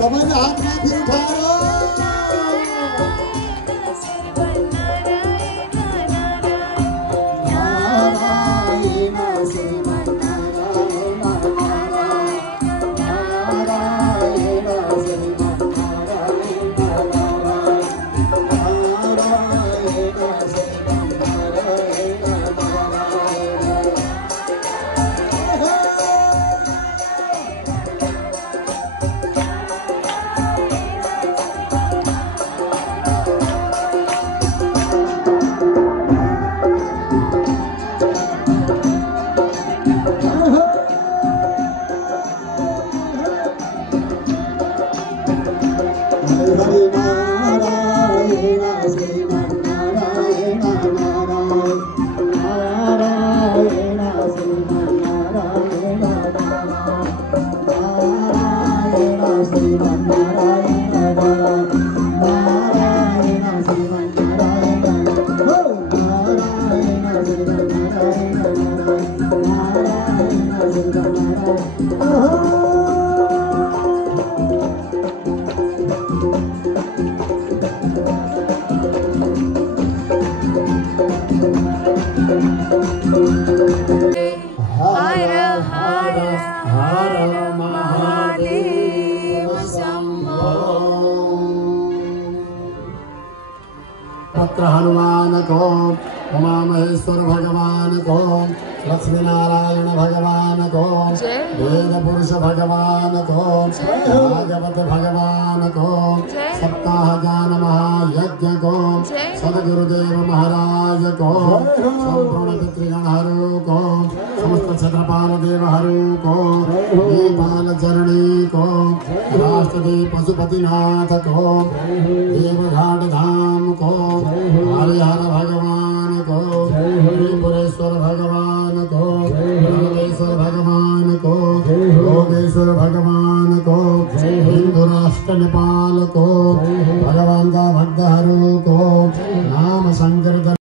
सबैले हात माथि उठाएर पत्र हनुमान को उमा महेश्वर भगवान को लक्ष्मी नारायण भगवान को वेद पुरुष भगवान को भागवत भगवान को सप्ताह ज्ञान महायज्ञ को सदगुरुदेव महाराज को संपूर्ण पितृगणहरू को समस्त क्षेत्रपाल देवहरू को नेपाल चरणी को राष्ट्रदेव पशुपतिनाथ को देवघाट धाम को हरिहर भगवान को त्रिपुरेश्वर भगवान को ब्रह्मेश्वर भगवान को योगेश्वर भगवान को हिंदू राष्ट्र नेपाल को भगवान का भक्तहरू को नाम संकीर्तन